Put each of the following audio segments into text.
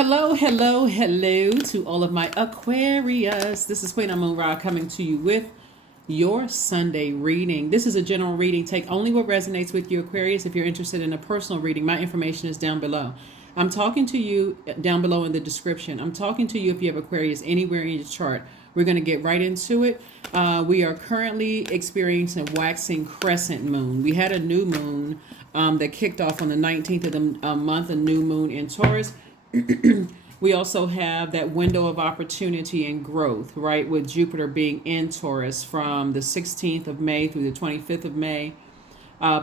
Hello, hello, hello to all of my Aquarius. This is Queen Amun Ra coming to you with your Sunday reading. This is a general reading. Take only what resonates with you, Aquarius. If you're interested in a personal reading, my information is down below. I'm talking to you down below in the description. I'm talking to you if you have Aquarius anywhere in your chart. We're going to get right into it. We are currently experiencing waxing crescent moon. We had a new moon that kicked off on the 19th of the month, a new moon in Taurus. We also have that window of opportunity and growth, right? With Jupiter being in Taurus from the 16th of May through the 25th of May.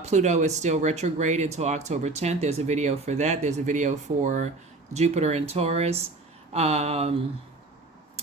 Pluto is still retrograde until October 10th. There's a video for that. There's a video for Jupiter in Taurus.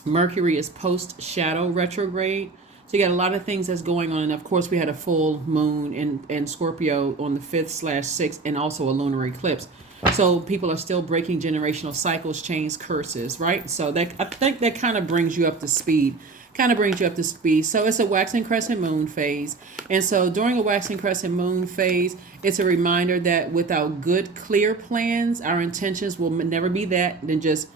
Mercury is post-shadow retrograde. So you got a lot of things that's going on. And of course, we had a full moon in Scorpio on the 5th/6th and also a lunar eclipse. So people are still breaking generational cycles, chains, curses, right? So that I think that kind of brings you up to speed. So it's a waxing crescent moon phase. And so during a waxing crescent moon phase, it's a reminder that without good, clear plans, our intentions will never be that than just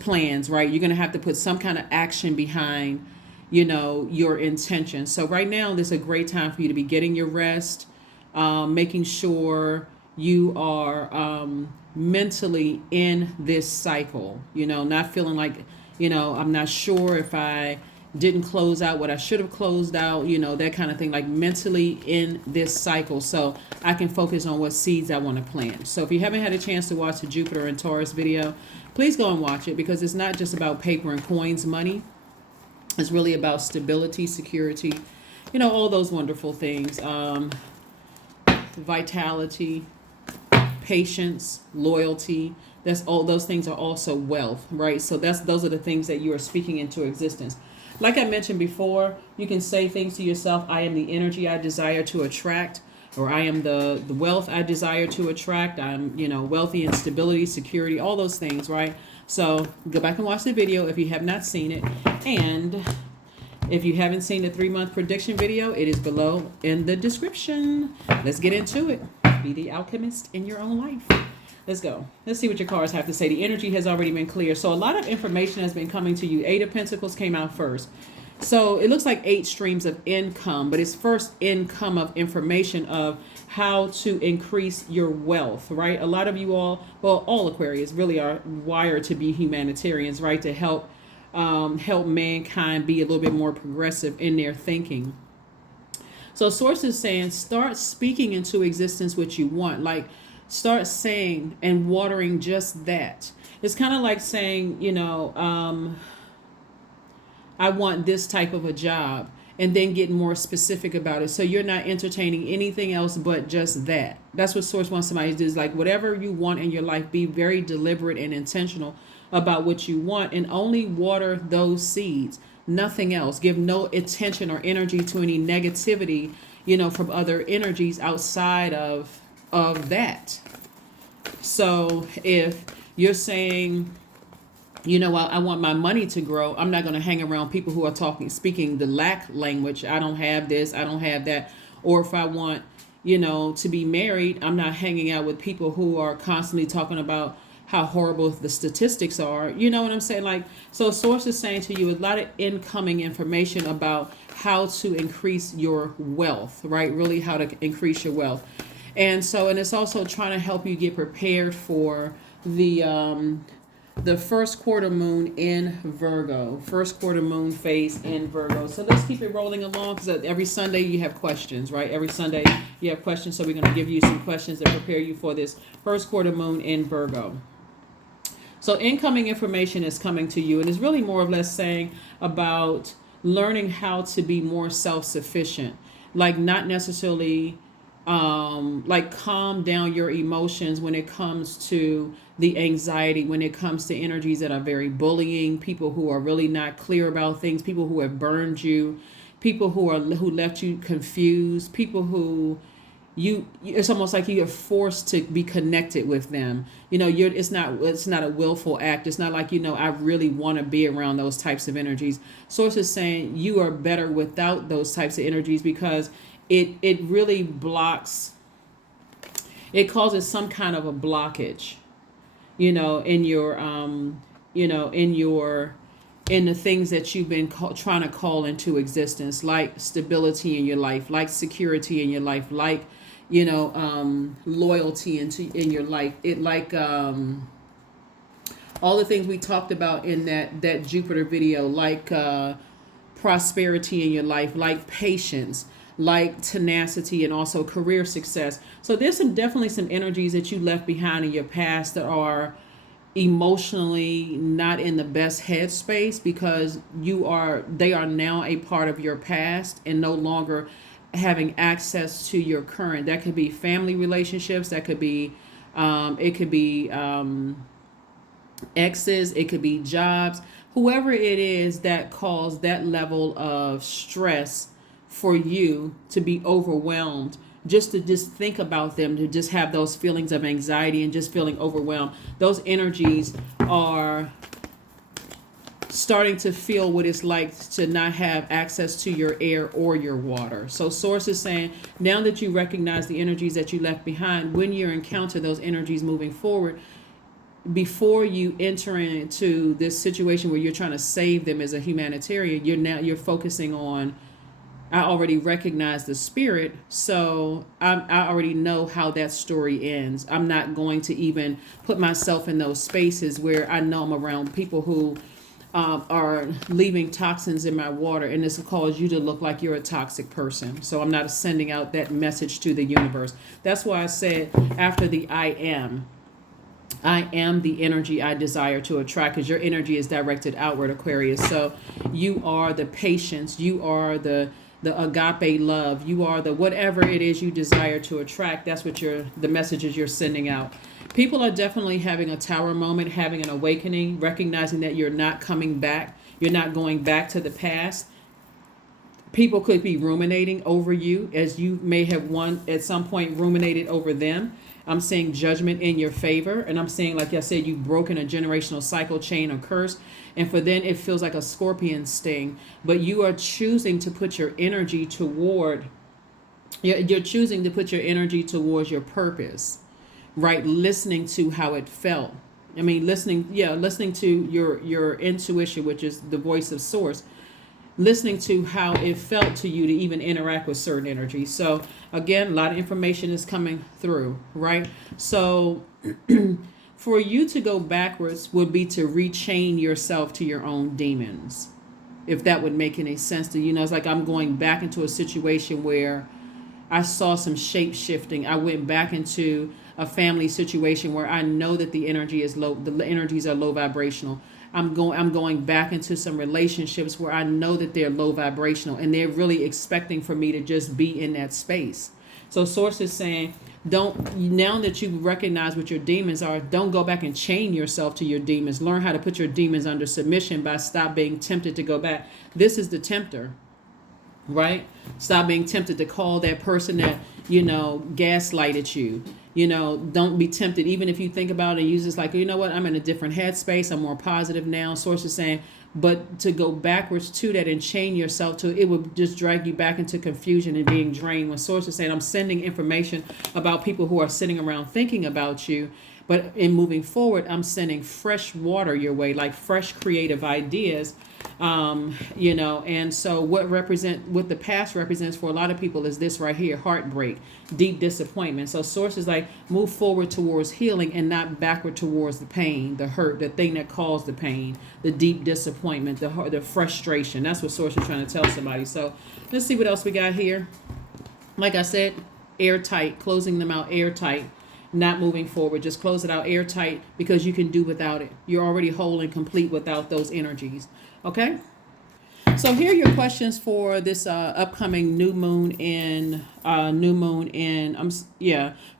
plans, right? You're going to have to put some kind of action behind, your intention. So right now, this is a great time for you to be getting your rest, making sure you are mentally in this cycle, not feeling like, I'm not sure if I didn't close out what I should have closed out, that kind of thing, like mentally in this cycle. So I can focus on what seeds I want to plant. So if you haven't had a chance to watch the Jupiter and Taurus video, please go and watch it, because it's not just about paper and coins, money. It's really about stability, security, all those wonderful things. Vitality, patience, loyalty. That's all. Those things are also wealth, right? So those are the things that you are speaking into existence. Like I mentioned before, you can say things to yourself: I am the energy I desire to attract, or I am the wealth I desire to attract. I'm wealthy in stability, security, all those things, right? So go back and watch the video if you have not seen it, and if you haven't seen the 3-month prediction video, it is below in the description. Let's get into it. Be the alchemist in your own life. Let's go. Let's see what your cards have to say. The energy has already been clear. So a lot of information has been coming to you. 8 of Pentacles came out first. So it looks like 8 streams of income, but it's first income of information of how to increase your wealth, right? A lot of you all Aquarius really are wired to be humanitarians, right? To help mankind be a little bit more progressive in their thinking. So source is saying, start speaking into existence what you want. Like, start saying and watering just that. It's kind of like saying, I want this type of a job, and then get more specific about it. So you're not entertaining anything else but just that. That's what source wants somebody to do, is like, whatever you want in your life, be very deliberate and intentional about what you want, and only water those seeds. Nothing else. Give no attention or energy to any negativity, from other energies outside of that. So if you're saying, I want my money to grow, I'm not going to hang around people who are speaking the lack language. I don't have this, I don't have that. Or if I want, to be married, I'm not hanging out with people who are constantly talking about how horrible the statistics are. You know what I'm saying? Like, so source is saying to you a lot of incoming information about how to increase your wealth, right? Really how to increase your wealth. And it's also trying to help you get prepared for the first quarter moon in Virgo, first quarter moon phase in Virgo. So let's keep it rolling along, because every Sunday you have questions, right? Every Sunday you have questions. So we're going to give you some questions that prepare you for this first quarter moon in Virgo. So incoming information is coming to you, and it's really more or less saying about learning how to be more self-sufficient, like not necessarily like calm down your emotions when it comes to the anxiety, when it comes to energies that are very bullying, people who are really not clear about things, people who have burned you, people who left you confused, people who it's almost like you're forced to be connected with them. It's not a willful act. It's not like, I really want to be around those types of energies. Source is saying you are better without those types of energies, because it really blocks, it causes some kind of a blockage in your in the things that you've been trying to call into existence, like stability in your life, like security in your life, like loyalty in your life, it like all the things we talked about in that Jupiter video, like prosperity in your life, like patience, like tenacity, and also career success. So there's definitely some energies that you left behind in your past that are emotionally not in the best headspace, because they are now a part of your past and no longer having access to your current. That could be family relationships, that could be it could be exes, it could be jobs, whoever it is that caused that level of stress for you to be overwhelmed, just to just think about them, to just have those feelings of anxiety and just feeling overwhelmed. Those energies are starting to feel what it's like to not have access to your air or your water. So source is saying, now that you recognize the energies that you left behind, when you encounter those energies moving forward, before you enter into this situation where you're trying to save them as a humanitarian, you're focusing on, I already recognize the spirit, so I already know how that story ends. I'm not going to even put myself in those spaces where I know I'm around people who are leaving toxins in my water, and this will cause you to look like you're a toxic person. So I'm not sending out that message to the universe. That's why I said after the I am the energy I desire to attract, because your energy is directed outward, Aquarius. So you are the patience, you are the agape love, you are the whatever it is you desire to attract. That's what the messages you're sending out. People are definitely having a tower moment, having an awakening, recognizing that you're not coming back, you're not going back to the past. People could be ruminating over you, as you may have at some point ruminated over them. I'm seeing judgment in your favor, and I'm seeing, like I said, you've broken a generational cycle, chain, or curse, and for then it feels like a scorpion sting. But you are choosing to put your energy toward, you're choosing to put your energy towards your purpose, right? Listening to how it felt. I mean, listening to your intuition, which is the voice of source. Listening to how it felt to you to even interact with certain energies. So again, a lot of information is coming through, right? So for you to go backwards would be to rechain yourself to your own demons, if that would make any sense to you. It's like I'm going back into a situation where I saw some shape shifting. I went back into a family situation where I know that the energy is low, the energies are low vibrational. I'm going back into some relationships where I know that they're low vibrational, and they're really expecting for me to just be in that space. So source is saying, now that you recognize what your demons are, don't go back and chain yourself to your demons. Learn how to put your demons under submission by stop being tempted to go back. This is the tempter, right? Stop being tempted to call that person that gaslighted you. Don't be tempted, even if you think about it and use this like, you know what, I'm in a different headspace, I'm more positive now. Source is saying, but to go backwards to that and chain yourself to it would just drag you back into confusion and being drained. When source is saying, I'm sending information about people who are sitting around thinking about you, but in moving forward, I'm sending fresh water your way, like fresh creative ideas. And so what the past represents for a lot of people is this right here: heartbreak, deep disappointment. So source is like, move forward towards healing and not backward towards the pain, the hurt, the thing that caused the pain, the deep disappointment, the frustration. That's what source is trying to tell somebody. So let's see what else we got here. Like I said, airtight, closing them out airtight. Not moving forward, just close it out airtight, because you can do without it. You're already whole and complete without those energies. Okay, so here are your questions for this upcoming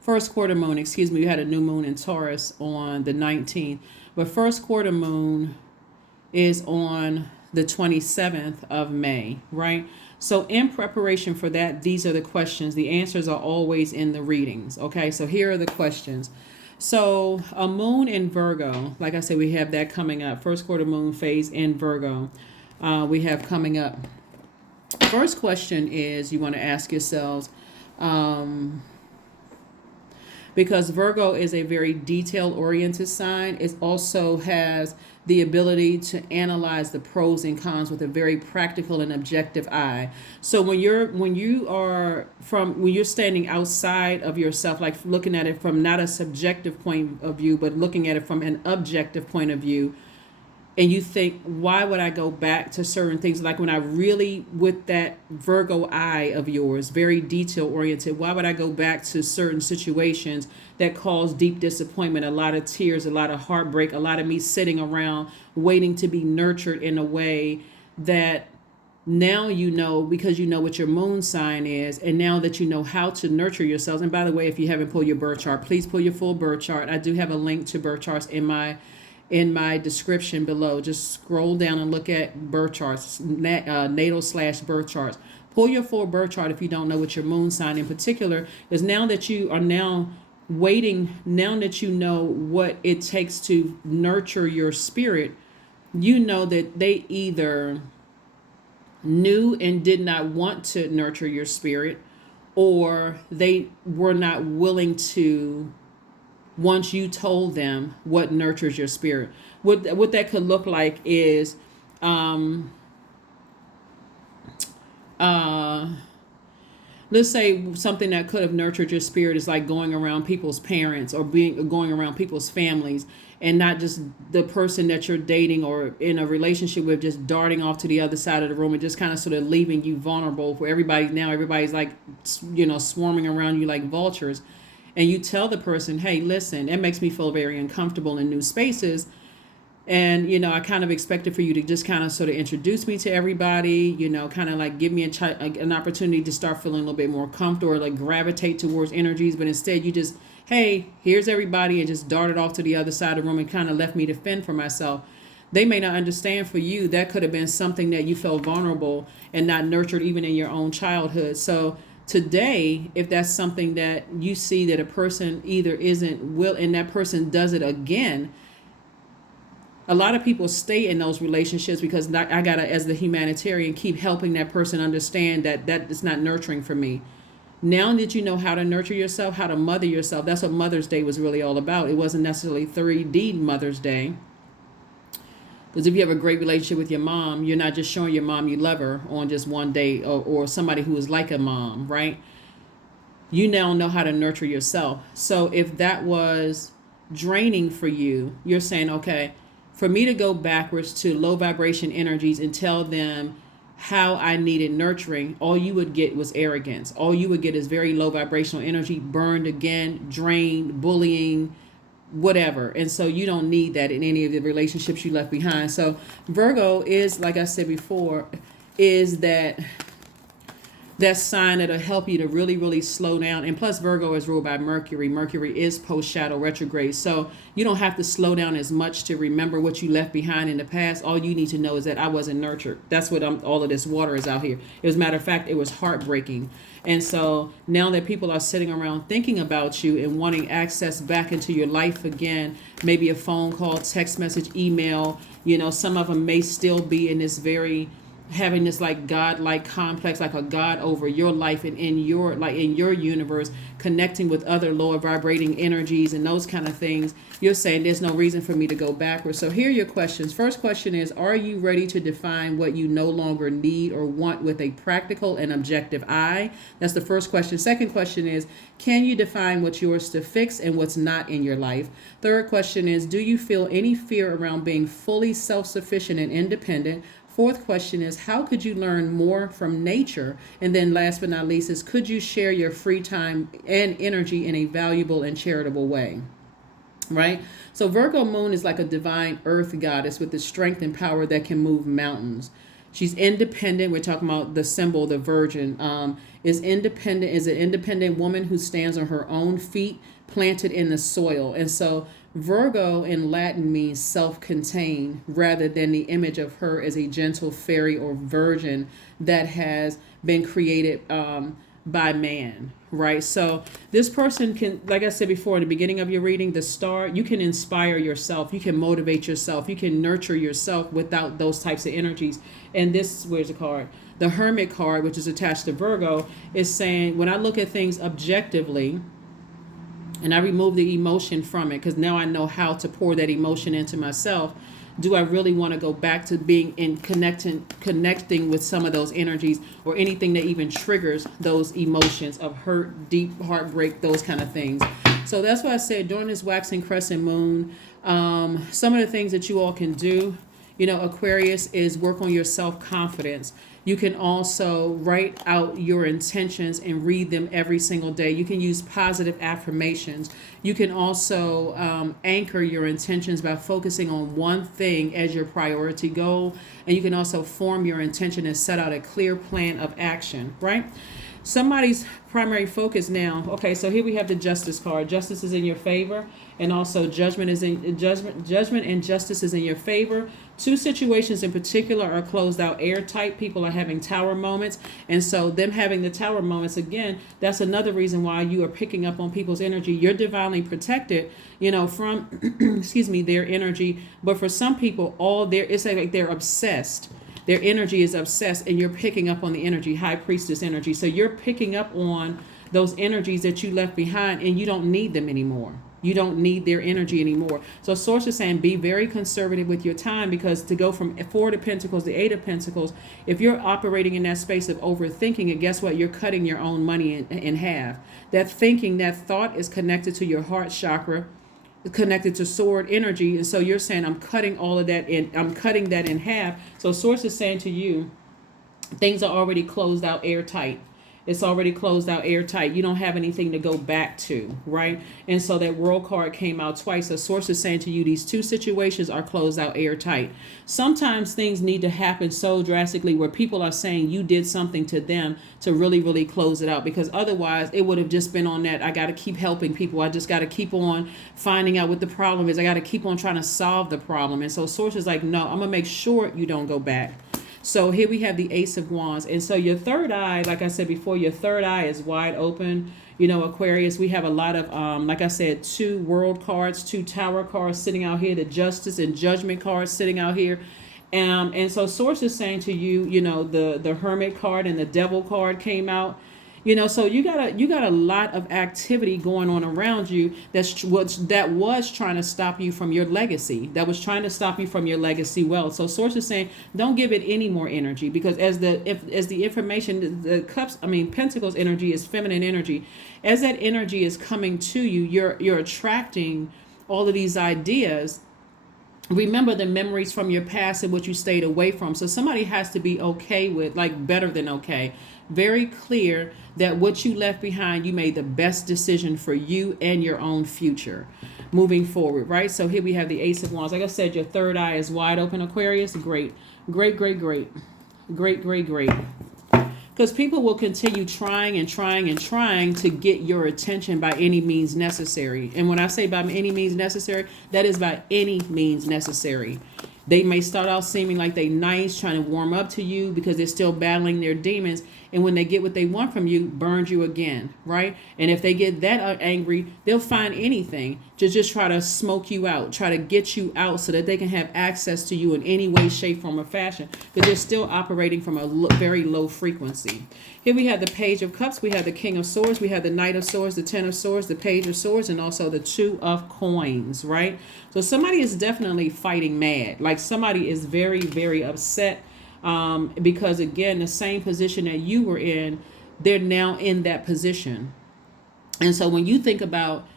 first quarter moon. Excuse me, we had a new moon in Taurus on the 19th, but first quarter moon is on the 27th of May, right? So in preparation for that, these are the questions. The answers are always in the readings. Okay, so here are the questions. So a moon in Virgo, like I said, we have that coming up. First quarter moon phase in Virgo, we have coming up. First question is, you want to ask yourselves, because Virgo is a very detail oriented sign. It also has the ability to analyze the pros and cons with a very practical and objective eye. So when you're standing outside of yourself, like looking at it from not a subjective point of view, but looking at it from an objective point of view, and you think, why would I go back to certain things? Like when I really, with that Virgo eye of yours, very detail oriented, why would I go back to certain situations that cause deep disappointment, a lot of tears, a lot of heartbreak, a lot of me sitting around waiting to be nurtured in a way that now you know, because you know what your moon sign is, and now that you know how to nurture yourselves. And by the way, if you haven't pulled your birth chart, please pull your full birth chart. I do have a link to birth charts in my description below. Just scroll down and look at birth charts, natal/birth charts. Pull your full birth chart if you don't know what your moon sign in particular is. Now that you are now that you know what it takes to nurture your spirit, you know that they either knew and did not want to nurture your spirit, or they were not willing to once you told them what nurtures your spirit. What that could look like is let's say something that could have nurtured your spirit is like going around people's parents or going around people's families, and not just the person that you're dating or in a relationship with just darting off to the other side of the room and just kind of sort of leaving you vulnerable for everybody's like, swarming around you like vultures. And you tell the person, hey, listen, it makes me feel very uncomfortable in new spaces. And, I kind of expected for you to just kind of sort of introduce me to everybody, kind of like give me an opportunity to start feeling a little bit more comfortable, or like gravitate towards energies. But instead you just, hey, here's everybody, and just darted off to the other side of the room and kind of left me to fend for myself. They may not understand. For you, that could have been something that you felt vulnerable and not nurtured even in your own childhood. So today, if that's something that you see that a person either isn't will and that person does it again, a lot of people stay in those relationships because I gotta, as the humanitarian, keep helping that person understand that is not nurturing for me. Now that you know how to nurture yourself, how to mother yourself, that's what Mother's Day was really all about. It wasn't necessarily 3D Mother's Day. Because if you have a great relationship with your mom, you're not just showing your mom you love her on just one day, or somebody who is like a mom, right? You now know how to nurture yourself. So if that was draining for you, you're saying, okay, for me to go backwards to low vibration energies and tell them how I needed nurturing, all you would get was arrogance. All you would get is very low vibrational energy, burned again, drained, bullying, whatever. And so you don't need that in any of the relationships you left behind. So Virgo is, like I said before, is that sign that'll help you to really, really slow down. And plus Virgo is ruled by Mercury. Mercury is post shadow retrograde. So you don't have to slow down as much to remember what you left behind in the past. All you need to know is that I wasn't nurtured. That's what all of this water is out here. As a matter of fact, it was heartbreaking. And so now that people are sitting around thinking about you and wanting access back into your life again, maybe a phone call, text message, email, some of them may still be in this having this like God-like complex, like a God over your life and in your universe, connecting with other lower vibrating energies and those kind of things. You're saying there's no reason for me to go backwards. So here are your questions. First question is, are you ready to define what you no longer need or want with a practical and objective eye? That's the first question. Second question is, can you define what's yours to fix and what's not in your life? Third question is, do you feel any fear around being fully self-sufficient and independent? Fourth question is, how could you learn more from nature? And then last but not least is, could you share your free time and energy in a valuable and charitable way? Right? So Virgo moon is like a divine earth goddess with the strength and power that can move mountains. She's independent. We're talking about the symbol, the virgin, is an independent woman who stands on her own feet, planted in the soil. And so Virgo in Latin means self-contained, rather than the image of her as a gentle fairy or virgin that has been created by man, right? So this person can, like I said before in the beginning of your reading, the star, you can inspire yourself, you can motivate yourself, you can nurture yourself without those types of energies. And this, where's the card? The Hermit card, which is attached to Virgo, is saying, when I look at things objectively, and I remove the emotion from it, because now I know how to pour that emotion into myself. Do I really want to go back to being in connecting with some of those energies, or anything that even triggers those emotions of hurt, deep heartbreak, those kind of things? So that's why I said during this waxing crescent moon, some of the things that you all can do, Aquarius, is work on your self-confidence. You can also write out your intentions and read them every single day. You can use positive affirmations. You can also anchor your intentions by focusing on one thing as your priority goal. And you can also form your intention and set out a clear plan of action, right? Somebody's primary focus now. Okay, so here we have the Justice card. Justice is in your favor, and also judgment and justice is in your favor. Two situations in particular are closed out airtight. People are having tower moments, and so them having the tower moments, again, that's another reason why you are picking up on people's energy. You're divinely protected, from excuse me, their energy. But for some people, it's like they're obsessed. Their energy is obsessed, and you're picking up on the energy, high priestess energy. So you're picking up on those energies that you left behind, and you don't need them anymore. You don't need their energy anymore. So Source is saying be very conservative with your time, because to go from 4 of Pentacles to 8 of Pentacles, if you're operating in that space of overthinking it, guess what? You're cutting your own money in half. That thinking, that thought is connected to your heart chakra, connected to sword energy. And so you're saying, I'm cutting all of that in, I'm cutting that in half. So Source is saying to you, things are already closed out airtight. It's already closed out airtight. You don't have anything to go back to, right? And so that World card came out twice. So Source is saying to you, these two situations are closed out airtight. Sometimes things need to happen so drastically where people are saying you did something to them to really, really close it out, because otherwise it would have just been on that, I got to keep helping people. I just got to keep on finding out what the problem is. I got to keep on trying to solve the problem. And so Source is like, no, I'm going to make sure you don't go back. So here we have the Ace of Wands. And so your third eye, like I said before, your third eye is wide open. Aquarius, we have a lot of, like I said, 2 World cards, 2 Tower cards sitting out here, the Justice and Judgment cards sitting out here. And so Source is saying to you, the Hermit card and the Devil card came out. So you got a lot of activity going on around you that was trying to stop you from your legacy, that was trying to stop you from your legacy wealth. So Source is saying, don't give it any more energy, because as the information, the Pentacles energy is feminine energy. As that energy is coming to you, you're attracting all of these ideas. Remember the memories from your past and what you stayed away from. So somebody has to be okay with, like, better than okay, very clear that what you left behind, you made the best decision for you and your own future moving forward, right? So here we have the Ace of Wands. Like I said, your third eye is wide open, Aquarius. Great, great, great, great, great, great, great. Because people will continue trying and trying and trying to get your attention by any means necessary. And when I say by any means necessary, that is by any means necessary. They may start out seeming like they nice, trying to warm up to you because they're still battling their demons. And when they get what they want from you, burns you again, right? And if they get that angry, they'll find anything to just try to smoke you out, try to get you out so that they can have access to you in any way, shape, form, or fashion. But they're still operating from a very low frequency. Here we have the Page of Cups. We have the King of Swords. We have the Knight of Swords, the Ten of Swords, the Page of Swords, and also the Two of Coins, right? So somebody is definitely fighting mad. Like somebody is very, very upset. Because again, the same position that you were in, they're now in that position. And so when you think about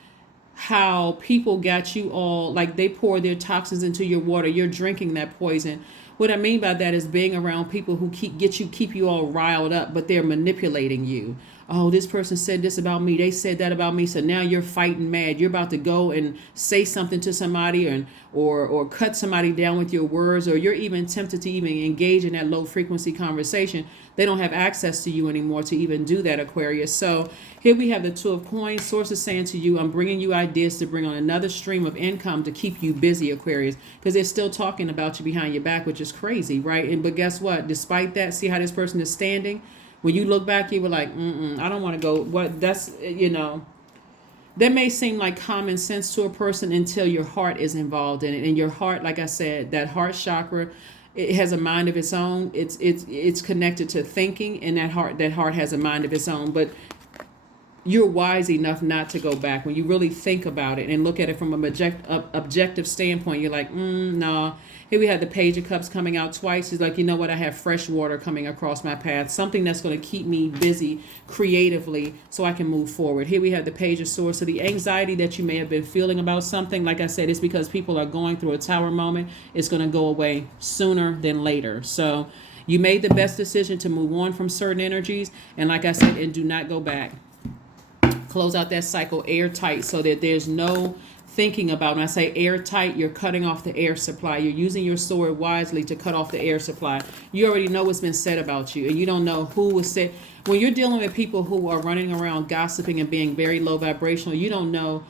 how people got you all, like they pour their toxins into your water, you're drinking that poison. What I mean by that is being around people who keep you all riled up, but they're manipulating you. Oh, this person said this about me. They said that about me. So now you're fighting mad. You're about to go and say something to somebody or cut somebody down with your words, or you're even tempted to even engage in that low frequency conversation. They don't have access to you anymore to even do that, Aquarius. So here we have the Two of Coins. Source is saying to you, I'm bringing you ideas to bring on another stream of income to keep you busy, Aquarius, because they're still talking about you behind your back, which is crazy, right? But guess what? Despite that, see how this person is standing? When you look back, you were like, I don't want to go. What? That's, that may seem like common sense to a person until your heart is involved in it. And your heart, like I said, that heart chakra, it has a mind of its own. It's connected to thinking, and that heart has a mind of its own. But you're wise enough not to go back. When you really think about it and look at it from an objective standpoint, you're like, no. Here we have the Page of Cups coming out twice. He's like, you know what? I have fresh water coming across my path. Something that's going to keep me busy creatively so I can move forward. Here we have the Page of Swords. So the anxiety that you may have been feeling about something, like I said, it's because people are going through a tower moment. It's going to go away sooner than later. So you made the best decision to move on from certain energies. And like I said, and do not go back. Close out that cycle airtight so that there's no thinking about. When I say airtight, you're cutting off the air supply. You're using your sword wisely to cut off the air supply. You already know what's been said about you, and you don't know who was said. When you're dealing with people who are running around gossiping and being very low vibrational, you don't know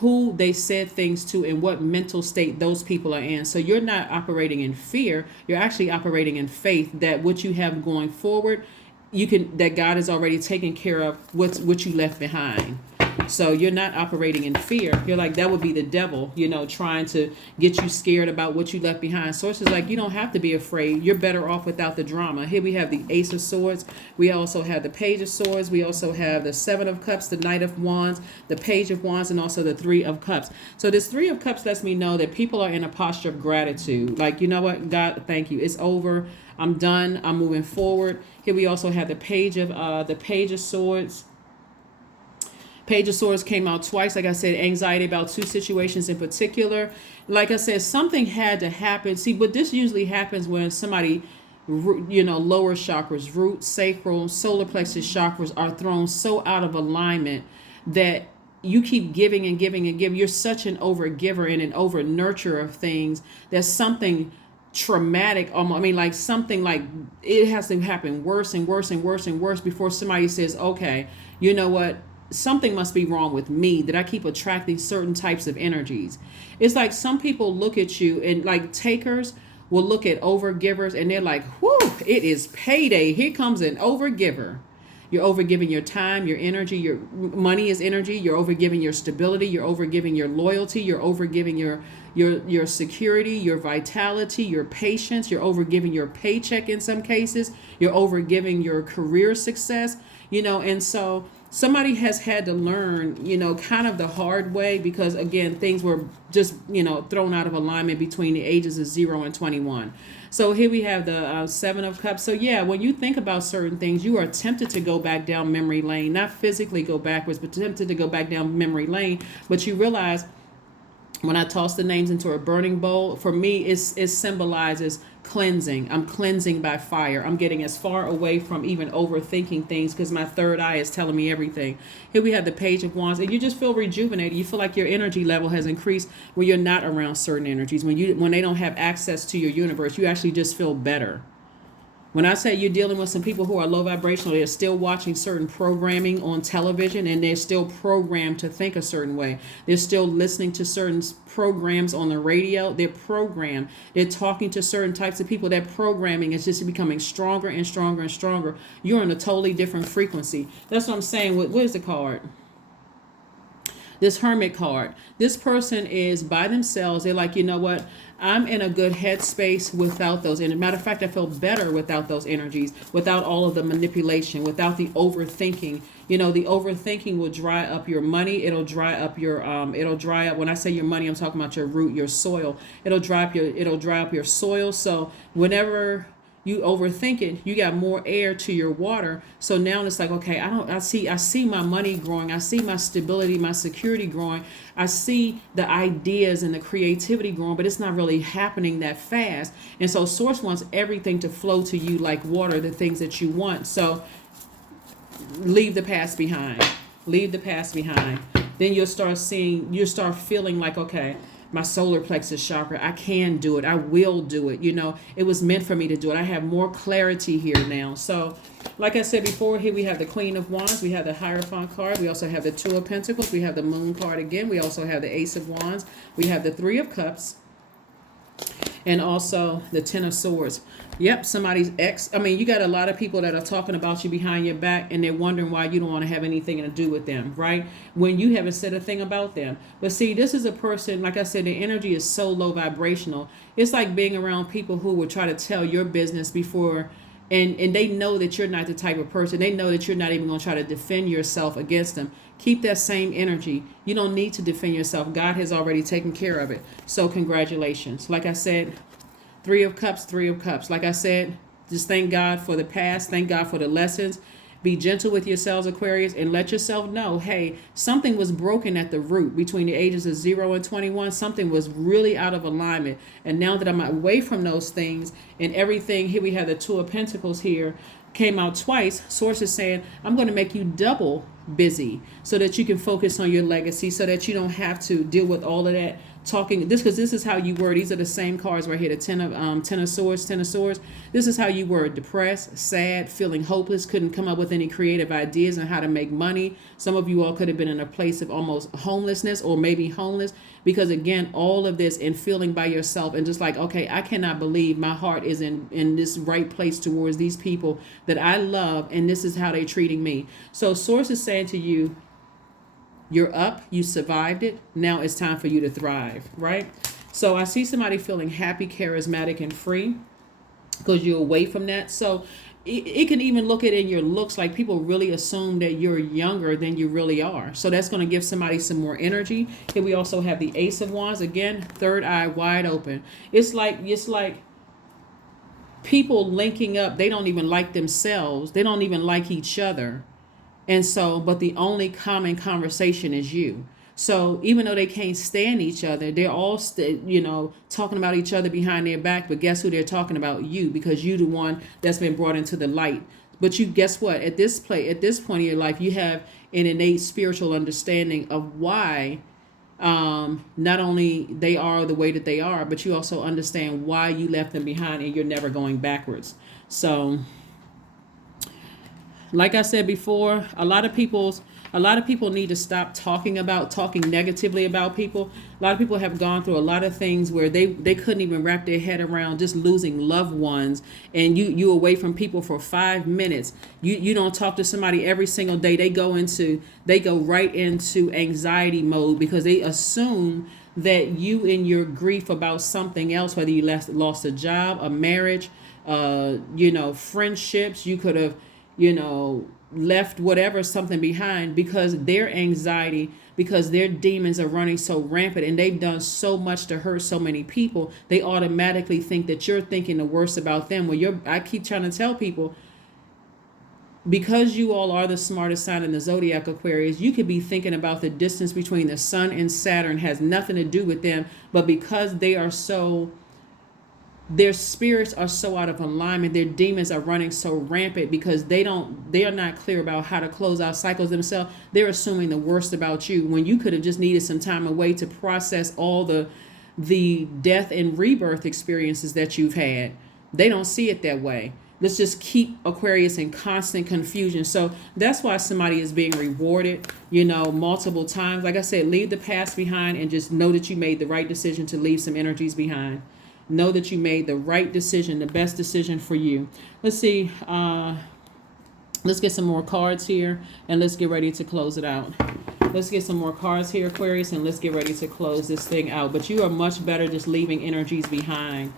who they said things to and what mental state those people are in. So you're not operating in fear. You're actually operating in faith that what you have going forward, that God has already taken care of what you left behind. So you're not operating in fear. You're like, that would be the devil, trying to get you scared about what you left behind. Source is like, you don't have to be afraid. You're better off without the drama. Here we have the Ace of Swords. We also have the Page of Swords. We also have the Seven of Cups, the Knight of Wands, the Page of Wands, and also the Three of Cups. So this Three of Cups lets me know that people are in a posture of gratitude. Like, you know what, God, thank you. It's over. I'm done. I'm moving forward. Here we also have the Page of Swords. Page of Swords came out twice. Like I said, anxiety about two situations in particular. Like I said, something had to happen. See, but this usually happens when somebody, lower chakras, root, sacral, solar plexus chakras are thrown so out of alignment that you keep giving and giving and giving. You're such an over giver and an over nurturer of things that something traumatic, like something like it has to happen worse and worse and worse and worse before somebody says, okay, you know what? Something must be wrong with me that I keep attracting certain types of energies. It's like some people look at you and like takers will look at overgivers and they're like, whoo, it is payday. Here comes an overgiver. You're overgiving your time, your energy, your money is energy. You're overgiving your stability. You're overgiving your loyalty. You're overgiving your security, your vitality, your patience. You're overgiving your paycheck in some cases. You're overgiving your career success, and so somebody has had to learn, kind of the hard way because, again, things were just, thrown out of alignment between the ages of 0 and 21. So here we have the Seven of Cups. So, yeah, when you think about certain things, you are tempted to go back down memory lane, not physically go backwards, but tempted to go back down memory lane. But you realize when I toss the names into a burning bowl, for me, it symbolizes cleansing. I'm cleansing by fire. I'm getting as far away from even overthinking things because my third eye is telling me everything. Here we have the Page of Wands, and you just feel rejuvenated. You feel like your energy level has increased when you're not around certain energies. When they don't have access to your universe, you actually just feel better. When I say you're dealing with some people who are low vibrational, they're still watching certain programming on television and they're still programmed to think a certain way. They're still listening to certain programs on the radio. They're programmed. They're talking to certain types of people. That programming is just becoming stronger and stronger and stronger. You're in a totally different frequency. That's what I'm saying. What is the card? This Hermit card. This person is by themselves. They're like, you know what? I'm in a good headspace without those. And as a matter of fact, I feel better without those energies, without all of the manipulation, without the overthinking. The overthinking will dry up your money. It'll dry up when I say your money, I'm talking about your root, your soil. It'll dry up your soil. So whenever you overthink it, you got more air to your water. So now it's like, okay, I see my money growing. I see my stability, my security growing. I see the ideas and the creativity growing, but it's not really happening that fast. And so Source wants everything to flow to you like water, the things that you want. So leave the past behind. Leave the past behind. Then you'll start feeling like, okay, my solar plexus chakra, I can do it. I will do it. It was meant for me to do it. I have more clarity here now. So like I said before, here we have the Queen of Wands. We have the Hierophant card. We also have the Two of Pentacles. We have the Moon card again. We also have the Ace of Wands. We have the Three of Cups. And also the Ten of Swords. Yep, somebody's ex. You got a lot of people that are talking about you behind your back and they're wondering why you don't want to have anything to do with them, right? When you haven't said a thing about them. But see, this is a person, like I said, their energy is so low vibrational. It's like being around people who will try to tell your business before, and they know that you're not the type of person. They know that you're not even going to try to defend yourself against them. Keep that same energy. You don't need to defend yourself. God has already taken care of it. So congratulations. Like I said, 3 of Cups, 3 of Cups. Like I said, just thank God for the past. Thank God for the lessons. Be gentle with yourselves, Aquarius, and let yourself know, hey, something was broken at the root between the ages of 0 and 21. Something was really out of alignment. And now that I'm away from those things and everything, here we have the 2 of Pentacles here, came out twice. Source is saying, I'm going to make you double busy so that you can focus on your legacy, so that you don't have to deal with all of that talking this, because this is how you were. These are the same cards right here, the ten of Swords. This is how you were: depressed, sad, feeling hopeless, couldn't come up with any creative ideas on how to make money. Some of you all could have been in a place of almost homelessness, or maybe homeless, because again, all of this and feeling by yourself and just like, okay, I cannot believe my heart is in this right place towards these people that I love, and this is how they're treating me. So Source is saying to you, you're up, you survived it. Now it's time for you to thrive, right? So I see somebody feeling happy, charismatic, and free because you're away from that. So it can even look at in your looks, like people really assume that you're younger than you really are. So that's going to give somebody some more energy. Here we also have the Ace of Wands. Again, third eye wide open. It's like people linking up. They don't even like themselves. They don't even like each other. And so, but the only common conversation is you. So even though they can't stand each other, they're all, talking about each other behind their back. But guess who they're talking about? You, because you're the one that's been brought into the light. But you, guess what? At this point in your life, you have an innate spiritual understanding of why not only they are the way that they are, but you also understand why you left them behind, and you're never going backwards. So, like I said before, a lot of people need to stop talking negatively about people. A lot of people have gone through a lot of things where they couldn't even wrap their head around just losing loved ones, and you away from people for 5 minutes. You don't talk to somebody every single day. They go right into anxiety mode because they assume that you, in your grief about something else, whether you lost a job, a marriage, friendships, you could have left something behind, because their anxiety, because their demons are running so rampant and they've done so much to hurt so many people, they automatically think that you're thinking the worst about them. I keep trying to tell people, because you all are the smartest sign in the Zodiac, Aquarius, you could be thinking about the distance between the Sun and Saturn has nothing to do with them, but because their spirits are so out of alignment, their demons are running so rampant because they are not clear about how to close out cycles themselves. They're assuming the worst about you when you could have just needed some time away to process all the death and rebirth experiences that you've had. They don't see it that way. Let's just keep Aquarius in constant confusion. So that's why somebody is being rewarded, multiple times. Like I said, leave the past behind and just know that you made the right decision to leave some energies behind. Know that you made the right decision, the best decision for you. Let's see. Let's get some more cards here, and let's get ready to close it out. Let's get some more cards here, Aquarius, and let's get ready to close this thing out. But you are much better just leaving energies behind.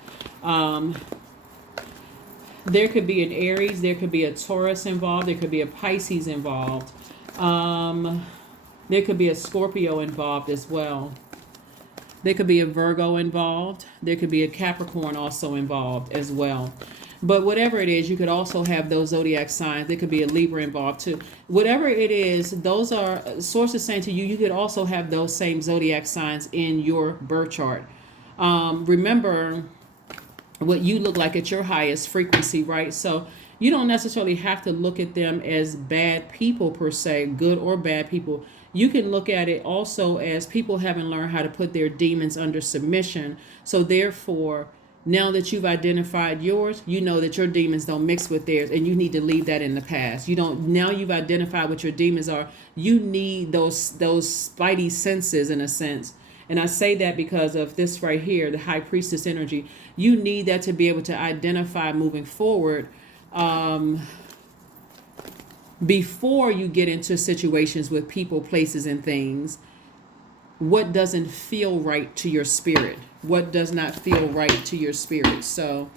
There could be an Aries. There could be a Taurus involved. There could be a Pisces involved. There could be a Scorpio involved as well. There could be a Virgo involved. There could be a Capricorn also involved as well. But whatever it is, you could also have those zodiac signs. There could be a Libra involved too. Whatever it is, those are sources saying to you, you could also have those same zodiac signs in your birth chart. Remember what you look like at your highest frequency, right? So you don't necessarily have to look at them as bad people per se, good or bad people. You can look at it also as people haven't learned how to put their demons under submission. So therefore, now that you've identified yours, you know that your demons don't mix with theirs, and you need to leave that in the past. Now you've identified what your demons are. You need those spidey senses in a sense. And I say that because of this right here, the High Priestess energy. You need that to be able to identify moving forward, before you get into situations with people, places, and things. What doesn't feel right to your spirit? What does not feel right to your spirit? So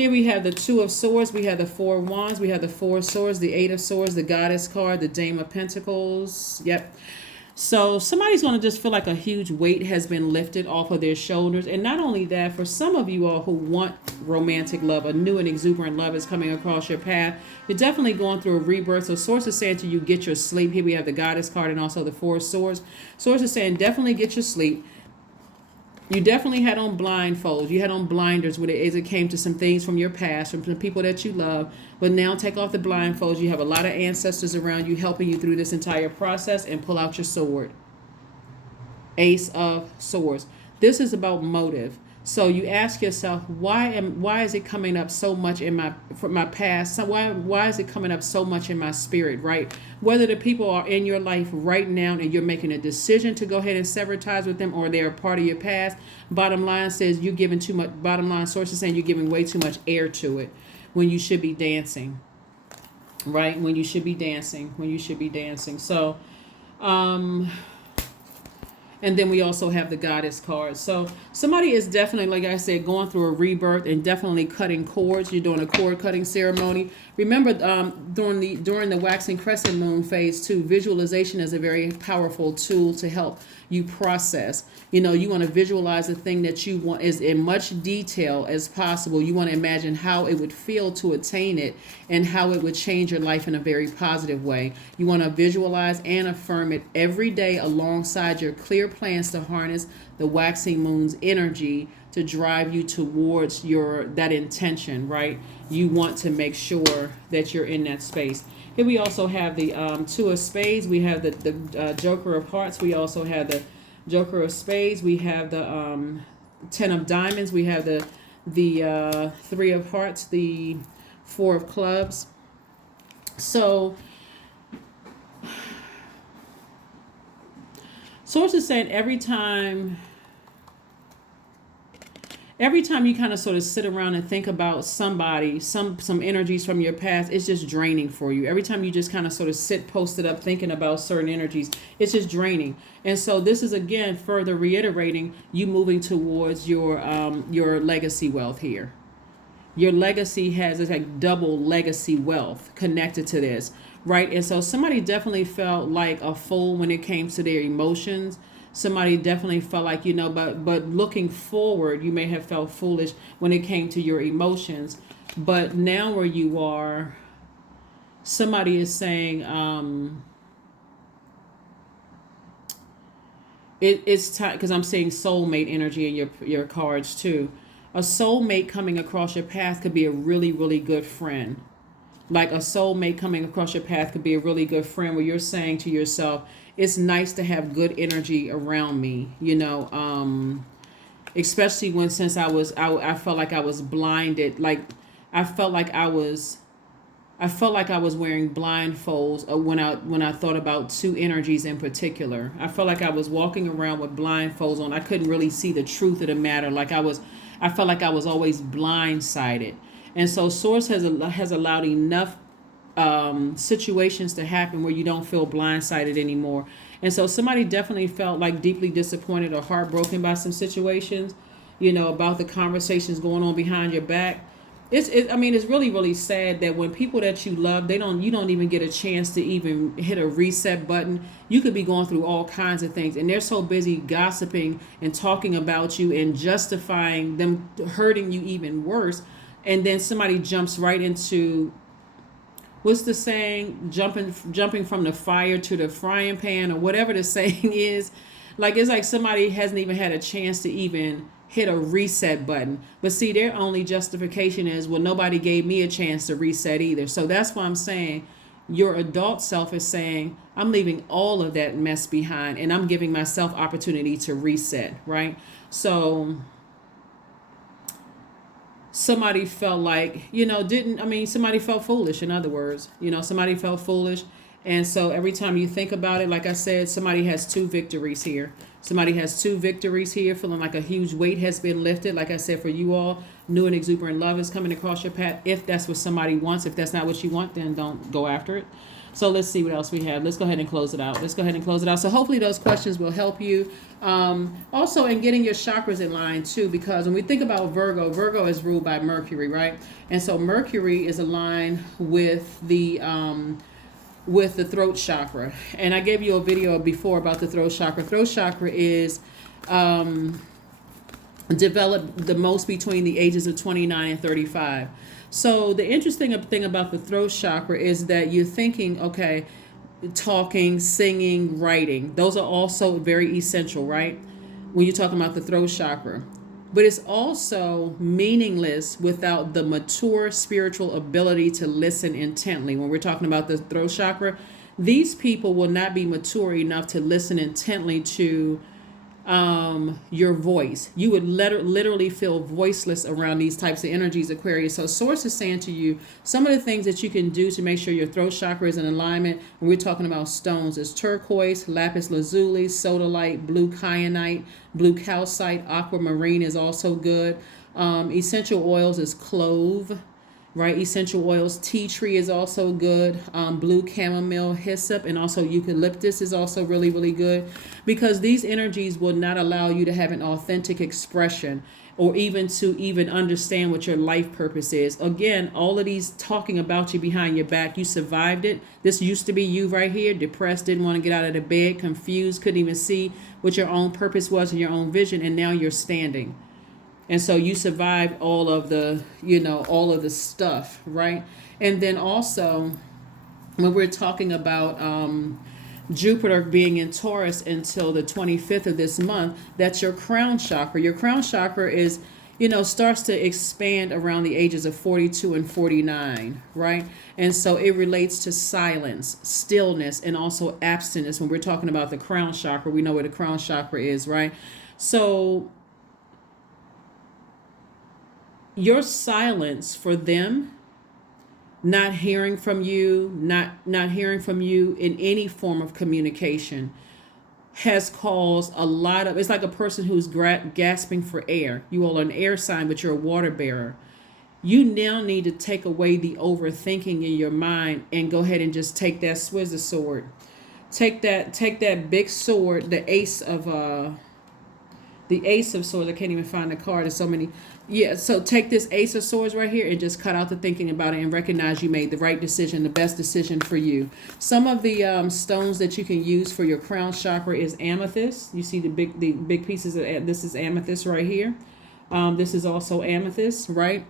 Here we have the Two of Swords, we have the Four of Wands, we have the Four of Swords, the Eight of Swords, the Goddess card, the Dame of Pentacles. Yep. So somebody's going to just feel like a huge weight has been lifted off of their shoulders. And not only that, for some of you all who want romantic love, a new and exuberant love is coming across your path. You're definitely going through a rebirth. So Source is saying to you, get your sleep. Here we have the Goddess card and also the Four of Swords. Source is saying definitely get your sleep. You definitely had on blindfolds. You had on blinders as it came to some things from your past, from the people that you love. But now take off the blindfolds. You have a lot of ancestors around you helping you through this entire process, and pull out your sword. Ace of Swords. This is about motive. So you ask yourself, why is it coming up so much in my past? So why is it coming up so much in my spirit, right? Whether the people are in your life right now and you're making a decision to go ahead and sever ties with them, or they're a part of your past. Bottom line says you're giving too much. Bottom line source is saying you're giving way too much air to it when you should be dancing, right? When you should be dancing. So, and then we also have the Goddess card. So somebody is definitely, like I said, going through a rebirth and definitely cutting cords. You're doing a cord cutting ceremony. Remember, during the waxing crescent moon phase 2, visualization is a very powerful tool to help you process. You know, you want to visualize the thing that you want is in much detail as possible. You want to imagine how it would feel to attain it and how it would change your life in a very positive way. You want to visualize and affirm it every day alongside your clear plans to harness the waxing moon's energy to drive you towards that intention, right? You want to make sure that you're in that space. Here we also have the Two of Spades. We have the Joker of Hearts. We also have the Joker of Spades. We have the Ten of Diamonds. We have the Three of Hearts, the Four of Clubs. So Source is saying every time you kind of sort of sit around and think about somebody, some energies from your past, it's just draining for you. Every time you just kind of sort of sit posted up thinking about certain energies, it's just draining. And so this is, again, further reiterating you moving towards your legacy wealth here. Your legacy it's like double legacy wealth connected to this, right? And so somebody definitely felt like a fool when it came to their emotions. Somebody definitely felt like, but looking forward, you may have felt foolish when it came to your emotions. But now where you are, somebody is saying, it's time, because I'm seeing soulmate energy in your cards too. A soulmate coming across your path could be a really, really good friend. Like a soulmate coming across your path could be a really good friend where you're saying to yourself, it's nice to have good energy around me, especially since I felt like I was blinded. Like I felt like I was wearing blindfolds when I thought about two energies in particular. I felt like I was walking around with blindfolds on. I couldn't really see the truth of the matter. I felt like I was always blindsided. And so Source has allowed enough situations to happen where you don't feel blindsided anymore. And so somebody definitely felt like deeply disappointed or heartbroken by some situations, about the conversations going on behind your back. It's really, really sad that when people that you love, you don't even get a chance to even hit a reset button. You could be going through all kinds of things, and they're so busy gossiping and talking about you and justifying them hurting you even worse. And then somebody jumps right into, what's the saying? Jumping from the fire to the frying pan, or whatever the saying is. Like, it's like somebody hasn't even had a chance to even hit a reset button. But see, their only justification is, well, nobody gave me a chance to reset either. So that's why I'm saying your adult self is saying, I'm leaving all of that mess behind and I'm giving myself opportunity to reset, right? So somebody felt like, somebody felt foolish, in other words. Somebody felt foolish. And so every time you think about it, like I said, somebody has two victories here. Somebody has two victories here, feeling like a huge weight has been lifted. Like I said, for you all, new and exuberant love is coming across your path. If that's what somebody wants, if that's not what you want, then don't go after it. So let's see what else we have. Let's go ahead and close it out. So hopefully those questions will help you. Also in getting your chakras in line too, because when we think about Virgo is ruled by Mercury, right? And so Mercury is aligned with the throat chakra. And I gave you a video before about the throat chakra. Throat chakra is developed the most between the ages of 29 and 35. So the interesting thing about the throat chakra is that you're thinking, okay, talking, singing, writing, those are also very essential, right? When you're talking about the throat chakra. But it's also meaningless without the mature spiritual ability to listen intently. When we're talking about the throat chakra, these people will not be mature enough to listen intently to your voice. You would literally feel voiceless around these types of energies, Aquarius. So source is saying to you, some of the things that you can do to make sure your throat chakra is in alignment, when we're talking about stones, is turquoise, lapis lazuli, sodalite, blue kyanite, blue calcite, aquamarine is also good. Essential oils is clove, right? Essential oils, tea tree is also good. Blue chamomile, hyssop, and also eucalyptus is also really, really good, because these energies will not allow you to have an authentic expression or even to understand what your life purpose is. Again, all of these talking about you behind your back, you survived it. This used to be you right here, depressed, didn't want to get out of the bed, confused, couldn't even see what your own purpose was and your own vision, and now you're standing. And so you survived all of the, all of the stuff, right? And then also, when we're talking about Jupiter being in Taurus until the 25th of this month, that's your crown chakra. Your crown chakra is, starts to expand around the ages of 42 and 49, right? And so it relates to silence, stillness, and also abstinence. When we're talking about the crown chakra, we know where the crown chakra is, right? So your silence for them, not hearing from you, not hearing from you in any form of communication, has caused a lot of, it's like a person who's gasping for air. You all are an air sign, but you're a water bearer. You now need to take away the overthinking in your mind and go ahead and just take that sword. Take that big sword, the ace of swords. I can't even find the card. There's so many. Yeah, so take this ace of swords right here and just cut out the thinking about it and recognize you made the right decision, the best decision for you. Some of the stones that you can use for your crown chakra is amethyst. You see the big pieces of this is amethyst right here. This is also amethyst, right?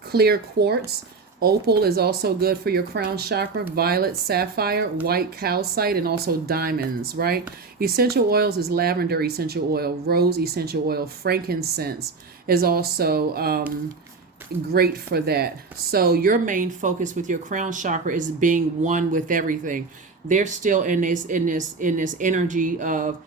Clear quartz. Opal is also good for your crown chakra. Violet sapphire, white calcite, and also diamonds, right? Essential oils is lavender essential oil, rose essential oil, frankincense is also great for that. So your main focus with your crown chakra is being one with everything. They're still in this energy of,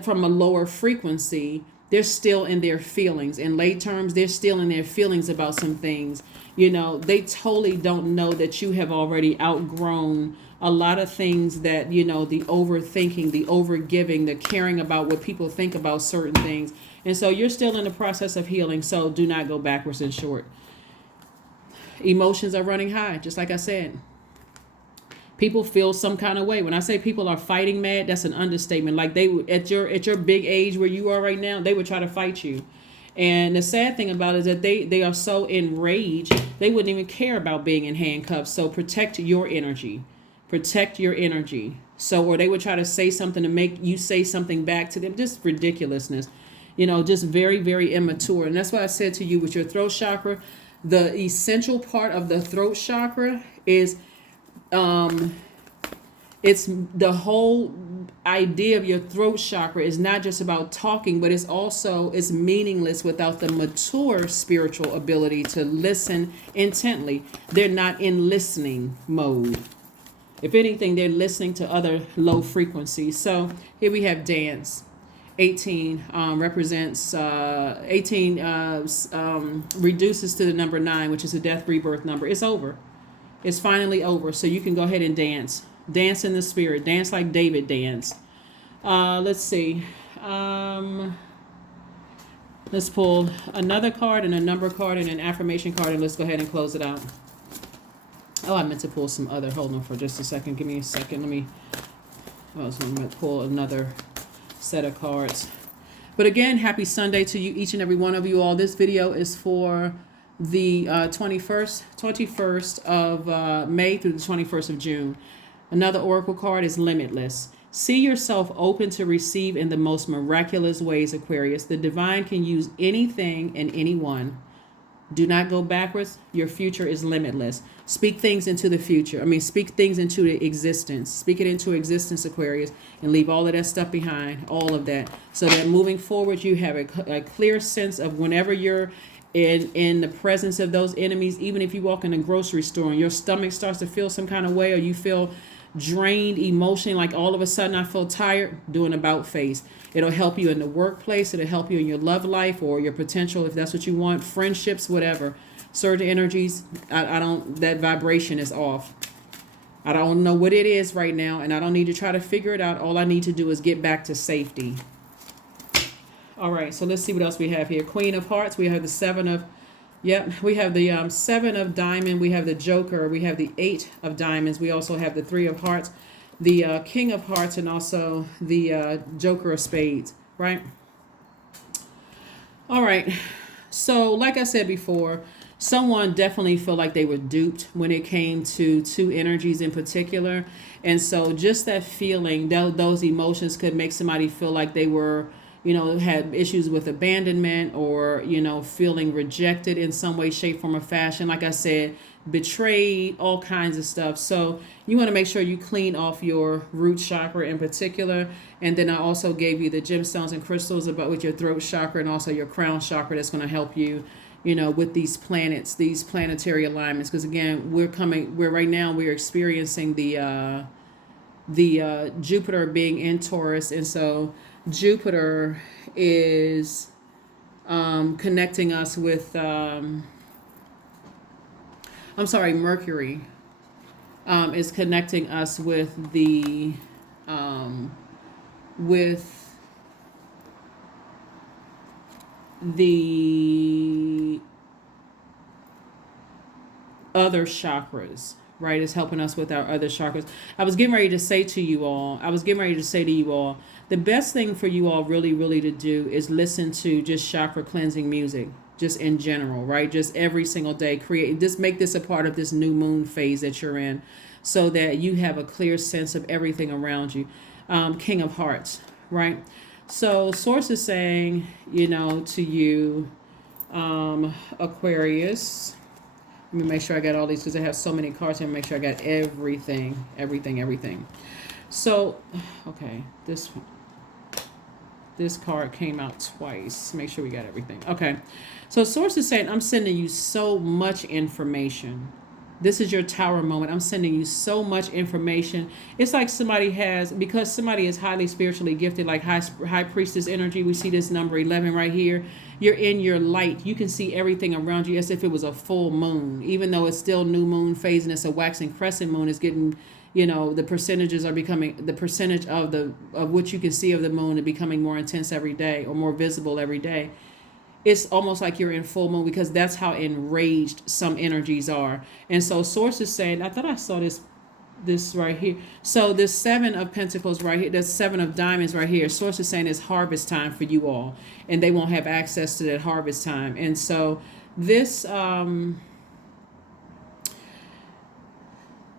from a lower frequency, they're still in their feelings. In lay terms, they're still in their feelings about some things. They totally don't know that you have already outgrown a lot of things that, the overthinking, the overgiving, the caring about what people think about certain things. And so you're still in the process of healing. So do not go backwards, in short. Emotions are running high, just like I said. People feel some kind of way. When I say people are fighting mad, that's an understatement. Like they at your big age where you are right now, they would try to fight you. And the sad thing about it is that they are so enraged, they wouldn't even care about being in handcuffs. So protect your energy. Protect your energy. So, or they would try to say something to make you say something back to them. Just ridiculousness. Just very, very immature. And that's why I said to you with your throat chakra, the essential part of the throat chakra is it's the whole idea of your throat chakra is not just about talking, but it's meaningless without the mature spiritual ability to listen intently. They're not in listening mode. If anything, they're listening to other low frequencies. So here we have dance. 18 represents 18 reduces to the number 9, which is a death rebirth number. It's over. It's finally over. So you can go ahead and dance. Dance in the spirit. Dance like David danced. Let's see. Let's pull another card and a number card and an affirmation card, and let's go ahead and close it out. Oh, I meant to pull some other. Hold on for just a second. Give me a second. I was going to pull another set of cards. But again, happy Sunday to you, each and every one of you all. This video is for the 21st of May through the 21st of June. Another oracle card is limitless. See yourself open to receive in the most miraculous ways, Aquarius. The divine can use anything and anyone. Do not go backwards. Your future is limitless. Speak things into the future. Speak things into existence. Speak it into existence, Aquarius, and leave all of that stuff behind, all of that, so that moving forward, you have a clear sense of whenever you're in the presence of those enemies, even if you walk in a grocery store and your stomach starts to feel some kind of way, or you feel drained emotionally, like all of a sudden I feel tired, do an about face. It'll help you in the workplace. It'll help you in your love life or your potential, if that's what you want, friendships, whatever. Certain energies, that vibration is off. I don't know what it is right now, and I don't need to try to figure it out. All I need to do is get back to safety. All right, so let's see what else we have here. Queen of Hearts. We have the Seven of, we have the Seven of Diamond. We have the Joker. We have the Eight of Diamonds. We also have the Three of Hearts, the King of Hearts, and also the Joker of Spades, right? All right, so like I said before, someone definitely felt like they were duped when it came to two energies in particular. And so just that feeling, those emotions could make somebody feel like they were, had issues with abandonment, or, feeling rejected in some way, shape, form, or fashion. Like I said, betrayed, all kinds of stuff. So you want to make sure you clean off your root chakra in particular. And then I also gave you the gemstones and crystals with your throat chakra and also your crown chakra. That's going to help you, with these planets, these planetary alignments. Because again, we're experiencing the Jupiter being in Taurus. And so Jupiter is connecting us with, Mercury is connecting us with the, other chakras, right? Is helping us with our other chakras. I was getting ready to say to you all, the best thing for you all really, really to do is listen to just chakra cleansing music, just in general, right? Just every single day, make this a part of this new moon phase that you're in, so that you have a clear sense of everything around you. King of Hearts, right? So source is saying, to you, Aquarius. Let me make sure I got all these, because I have so many cards here. Make sure I got everything. So, okay, this card came out twice. Make sure we got everything. Okay, so source is saying, I'm sending you so much information. This is your tower moment. I'm sending you so much information. It's like because somebody is highly spiritually gifted, like high priestess energy. We see this number 11 right here. You're in your light. You can see everything around you as if it was a full moon, even though it's still new moon phase and it's a waxing crescent moon. It's getting, the percentages are becoming, the percentage of what you can see of the moon is becoming more intense every day, or more visible every day. It's almost like you're in full moon, because that's how enraged some energies are. And so source is saying, I thought I saw this right here. So this Seven of Pentacles right here, this Seven of Diamonds right here, source is saying it's harvest time for you all, and they won't have access to that harvest time. And so this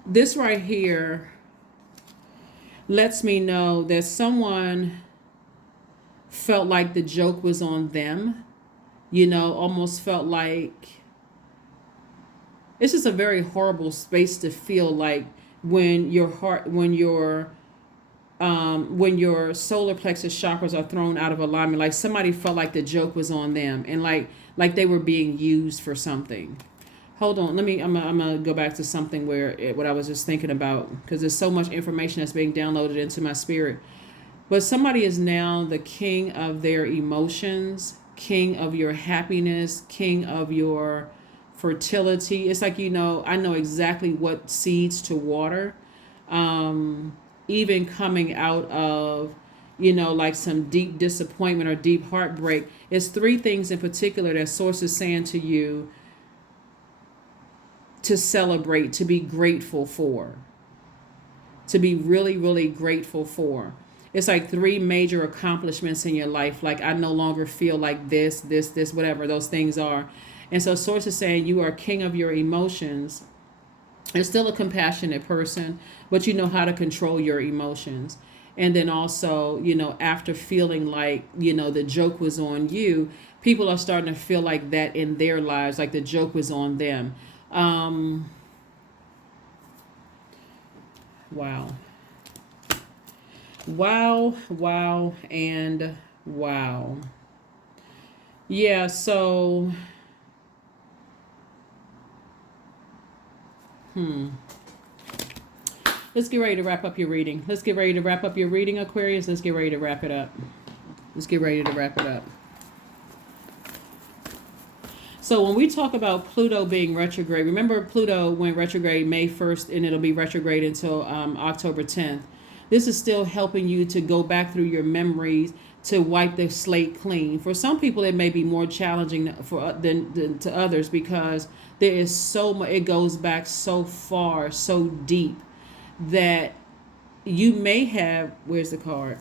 this right here lets me know that someone felt like the joke was on them. Almost felt like it's just a very horrible space to feel like, when your solar plexus chakras are thrown out of alignment, like somebody felt like the joke was on them, and like they were being used for something. Hold on, I'm gonna go back to something what I was just thinking about, because there's so much information that's being downloaded into my spirit. But somebody is now the king of their emotions, king of your happiness, king of your fertility. It's like, I know exactly what seeds to water. Even coming out of, like some deep disappointment or deep heartbreak. It's three things in particular that source is saying to you. to celebrate, to be grateful for, to be really, really grateful for. It's like 3 major accomplishments in your life. Like, I no longer feel like this, whatever those things are. And so Source is saying you are king of your emotions. You're still a compassionate person, but you know how to control your emotions. And then also, after feeling like, the joke was on you, people are starting to feel like that in their lives, like the joke was on them. Wow. Wow, wow, and wow. Yeah, so, let's get ready to wrap up your reading. Let's get ready to wrap up your reading, Aquarius. Let's get ready to wrap it up. Let's get ready to wrap it up. So when we talk about Pluto being retrograde, remember Pluto went retrograde May 1st and it'll be retrograde until October 10th. This is still helping you to go back through your memories, to wipe the slate clean. For some people, it may be more challenging than to others, because there is so much, it goes back so far, so deep, that you may have, where's the card?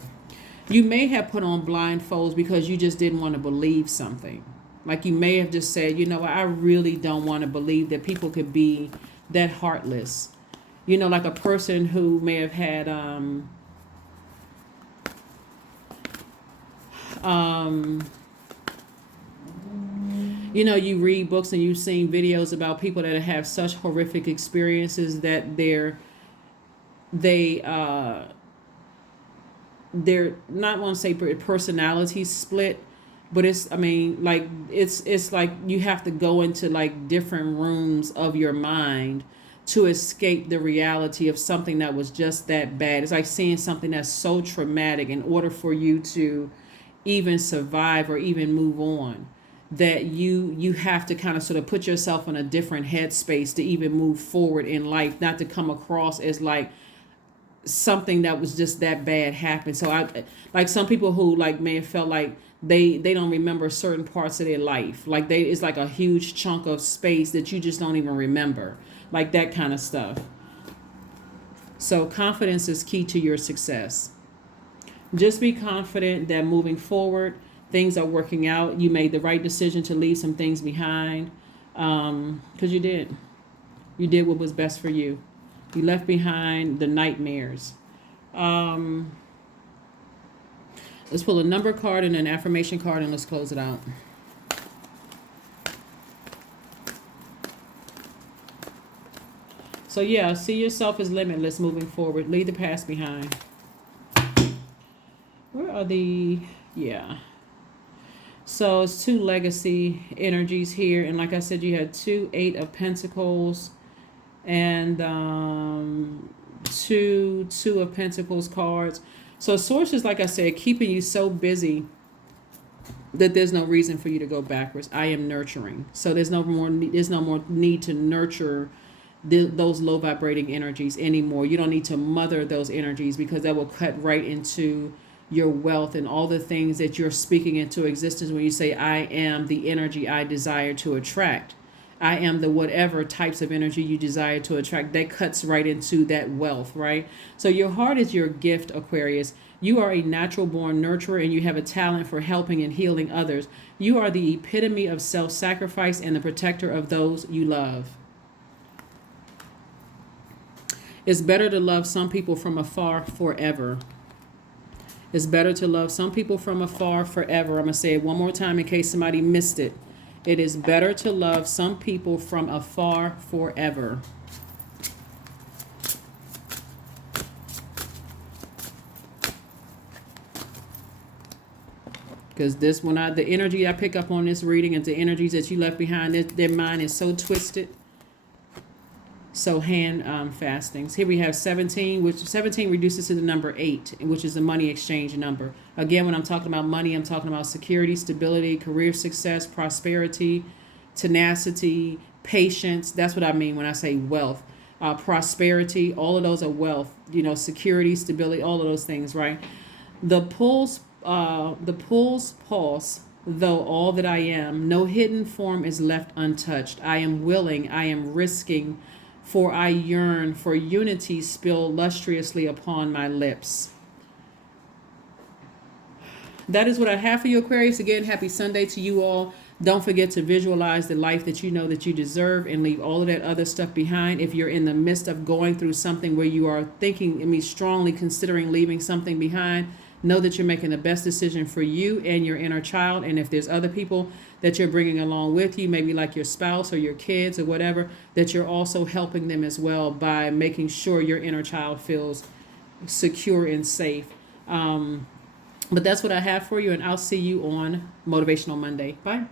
You may have put on blindfolds because you just didn't want to believe something. Like, you may have just said, I really don't want to believe that people could be that heartless. Like a person who may have had, you read books and you've seen videos about people that have such horrific experiences that they're not want to say personality split, but it's like you have to go into like different rooms of your mind to escape the reality of something that was just that bad. It's like seeing something that's so traumatic in order for you to even survive or even move on, that you have to kind of sort of put yourself in a different headspace to even move forward in life, not to come across as like something that was just that bad happened. So I, like, some people who like may have felt like they don't remember certain parts of their life, like it's like a huge chunk of space that you just don't even remember, like that kind of stuff. So confidence is key to your success. Just be confident that moving forward, things are working out. You made the right decision to leave some things behind, because you did what was best for you. You left behind the nightmares. Let's pull a number card and an affirmation card, and let's close it out. So yeah, see yourself as limitless moving forward. Leave the past behind. Where are the... Yeah. So it's 2 legacy energies here. And like I said, you had 2 8 of Pentacles and 2 of Pentacles cards. So Source is, like I said, keeping you so busy that there's no reason for you to go backwards. I am nurturing. So there's no more need to nurture those low vibrating energies anymore. You don't need to mother those energies, because that will cut right into your wealth and all the things that you're speaking into existence when you say, I am the energy I desire to attract. I am the whatever types of energy you desire to attract. That cuts right into that wealth, right? So your heart is your gift, Aquarius. You are a natural born nurturer, and you have a talent for helping and healing others. You are the epitome of self-sacrifice and the protector of those you love. It's better to love some people from afar forever. It's better to love some people from afar forever. I'm going to say it one more time in case somebody missed it. It is better to love some people from afar forever. Because the energy I pick up on this reading and the energies that you left behind, their mind is so twisted. So hand fastings. Here we have 17, which 17 reduces to the number 8, which is the money exchange number. Again, when I'm talking about money, I'm talking about security, stability, career success, prosperity, tenacity, patience. That's what I mean when I say wealth. Prosperity, all of those are wealth. Security, stability, all of those things, right? The pulse though all that I am. No hidden form is left untouched. I am willing, I am risking, for I yearn for unity spilled lusciously upon my lips. That is what I have for you, Aquarius. Again, happy Sunday to you all. Don't forget to visualize the life that you know that you deserve and leave all of that other stuff behind. If you're in the midst of going through something where you are thinking, strongly considering leaving something behind, know that you're making the best decision for you and your inner child. And if there's other people that you're bringing along with you, maybe like your spouse or your kids or whatever, that you're also helping them as well by making sure your inner child feels secure and safe. But that's what I have for you, and I'll see you on Motivational Monday. Bye.